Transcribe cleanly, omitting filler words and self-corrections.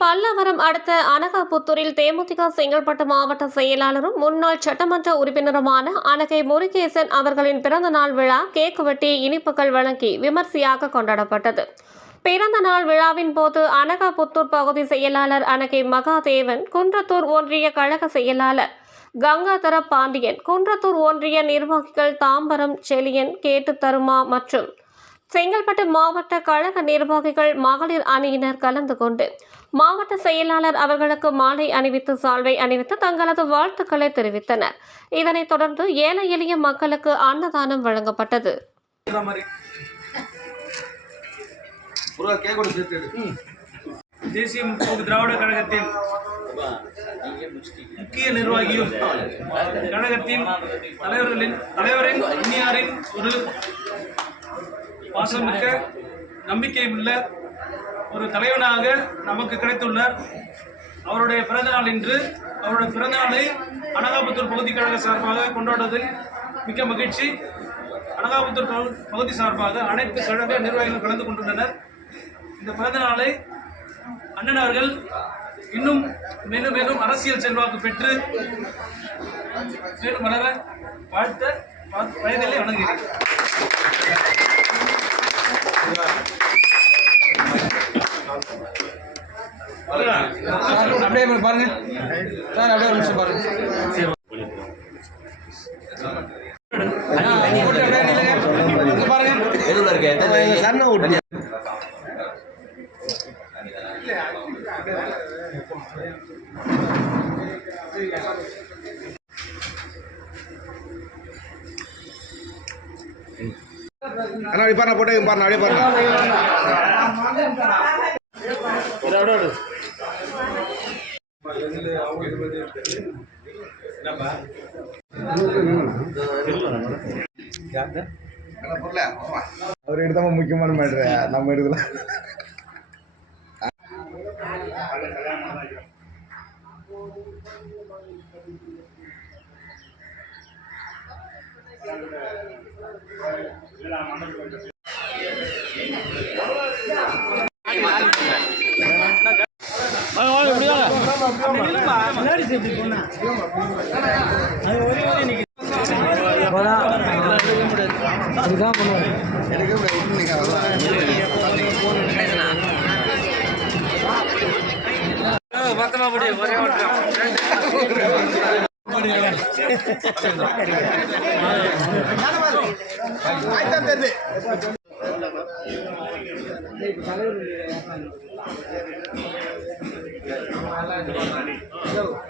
பல்லாவரம் அடுத்த அனகாபுத்தூரில் தேமுதிக செங்கல்பட்டு மாவட்ட செயலாளரும் முன்னாள் சட்டமன்ற உறுப்பினருமான அனகை முருகேசன் அவர்களின் பிறந்தநாள் விழா கேக் வெட்டி இனிப்புகள் வழங்கி விமர்சையாக கொண்டாடப்பட்டது. பிறந்த நாள் விழாவின் போது அனகாபுத்தூர் பகுதி செயலாளர் அனகை மகாதேவன், குன்றத்தூர் ஒன்றிய கழக செயலாளர் கங்காதர பாண்டியன், குன்றத்தூர் ஒன்றிய நிர்வாகிகள் தாம்பரம் செலியன், கேட்டு தருமா மற்றும் செங்கல்பட்டு மாவட்ட கழக நிர்வாகிகள் மகளிர் அணியினர் கலந்து கொண்டு மாவட்ட செயலாளர் அவர்களுக்கு மாலை அணிவித்து சால்வை அணிவித்து தங்களது வாழ்த்துக்களை தெரிவித்தனர். இதனைத் தொடர்ந்து ஏழை எளிய மக்களுக்கு அன்னதானம் வழங்கப்பட்டது. தேசிய முற்போக்கு திராவிட கழகத்தின் முக்கிய நிர்வாகியும் கழகத்தின் தலைவரின் அந்நியாரின் ஒரு பாசமிக்க நம்பிக்கை உள்ள ஒரு தலைவனாக நமக்கு கிடைத்துள்ளார். அவருடைய பிறந்த நாள் இன்று. அவருடைய பிறந்த நாளை அனகாபுத்தூர் பகுதி கழக சார்பாக கொண்டாடுவதில் மிக்க மகிழ்ச்சி. அனகாபுத்தூர் பகுதி சார்பாக அனைத்து கழக நிர்வாகிகளும் கலந்து கொண்டுள்ளனர். இந்த பிறந்த நாளை அண்ணன் அவர்கள் இன்னும் மேலும் மேலும் அரசியல் செல்வாக்கு பெற்று மேலும் வளர வாழ்த்த வயதிலே வணங்குகிறேன். அப்படியே பாருங்க சார், அப்படியே ஒரு நிமிஷம் பாருங்க. அண்ணா பாருங்க, போட்டோ பாருங்க, அப்படியே பாருங்க. அவர் எடுத்தா முக்கியமான மேட்ரு, நம்ம எடுக்கலாம். தலைவர்